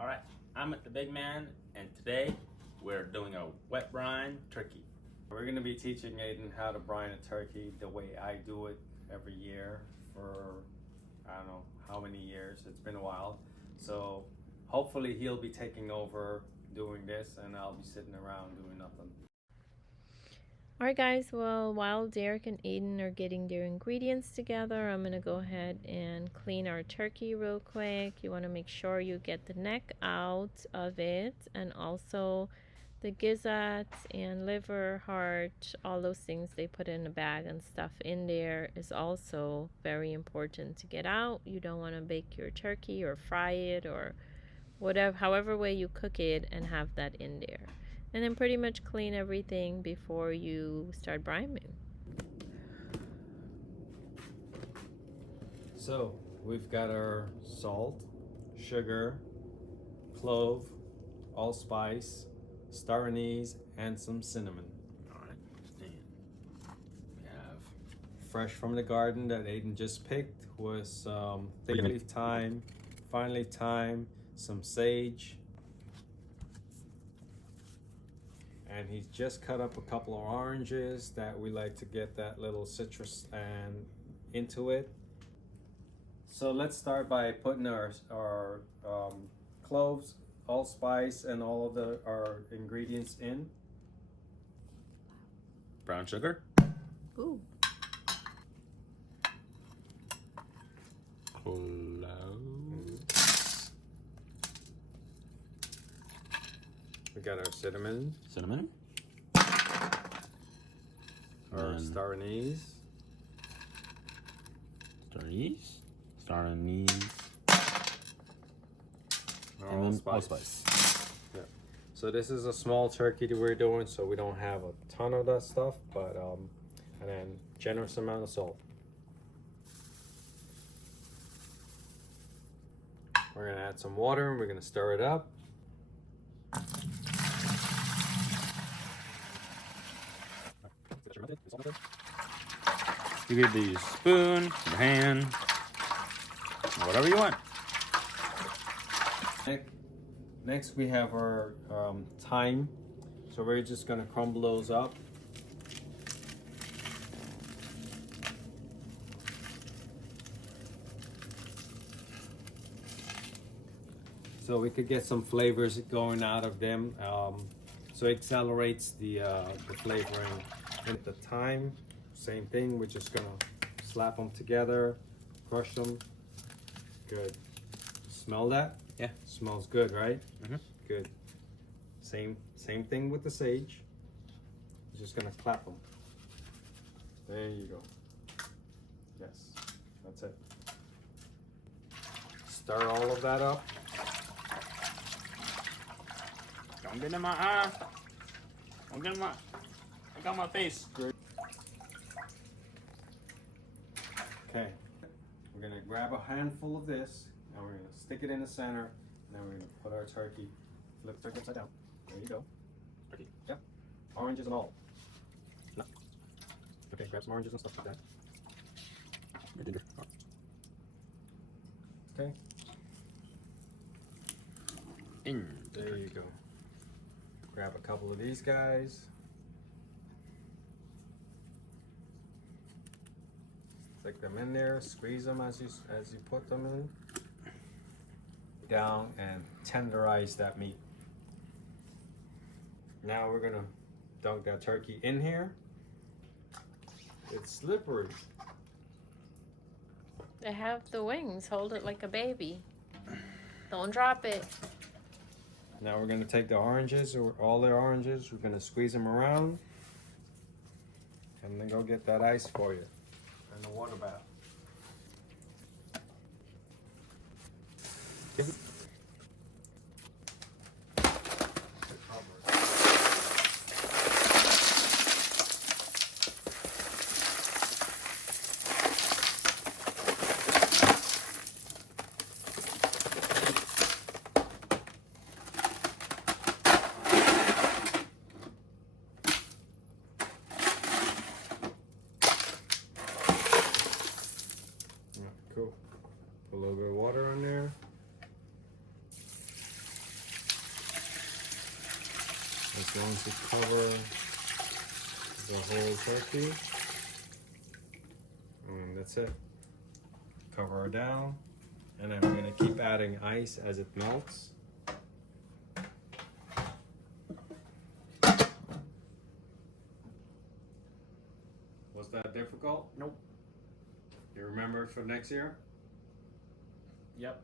Alright, I'm at the Big Man, and today we're doing a wet brine turkey. We're going to be teaching Aiden how to brine a turkey the way I do it every year for I don't know how many years. It's been a while. So hopefully he'll be taking over doing this and I'll be sitting around doing nothing. Alright guys, well while Derek and Aiden are getting their ingredients together, I'm going to go ahead and clean our turkey real quick. You want to make sure you get the neck out of it, and also the gizzards and liver, heart, all those things they put in a bag and stuff in there is also very important to get out. You don't want to bake your turkey or fry it or whatever, however way you cook it, and have that in there. And then pretty much clean everything before you start brining. So we've got our salt, sugar, clove, allspice, star anise, and some cinnamon. Alright, and we have Fresh from the garden that Aiden just picked was thick leaf thyme, fine leaf thyme, some sage. And he's just cut up a couple of oranges that we like to get that little citrus and into it. So let's start by putting our cloves, allspice, and all of our ingredients in. brown sugar, Ooh. cloves, We got our cinnamon, cinnamon, our and star anise, star anise, our and then allspice. allspice. Yeah. So this is a small turkey that we're doing, so we don't have a ton of that stuff, but and then generous amount of salt. We're gonna add some water and we're gonna stir it up. You could use a spoon, your hand, whatever you want. Next we have our thyme, so we're just gonna crumble those up. So we could get some flavors going out of them, so it accelerates the flavoring. And the thyme, same thing, we're just gonna slap them together, crush them. Good. Smell that? Yeah. Smells good, right? Mm-hmm. Good. Same thing with the sage. Just gonna clap them. There you go. Yes, that's it. Stir all of that up. Don't get in my eye. Don't get in my. I got my face. Okay. We're gonna grab a handful of this and we're gonna stick it in the center, and then we're gonna put our turkey, flip turkey upside down. There you go. Turkey. Yep. Oranges and all. No. Okay, grab some oranges and stuff like that. Ginger. Okay. In. There you go. Grab a couple of these guys. Stick them in there, squeeze them as you put them in. Down and tenderize that meat. Now we're gonna dunk that turkey in here. It's slippery. They have the wings. Hold it like a baby. Don't drop it. Now we're gonna take the oranges, or all the oranges, we're gonna squeeze them around and then go get that ice for you and the water bath. It's going to cover the whole turkey. And that's it. Cover her down. And then we're going to keep adding ice as it melts. Was that difficult? Nope. You remember it for next year? Yep.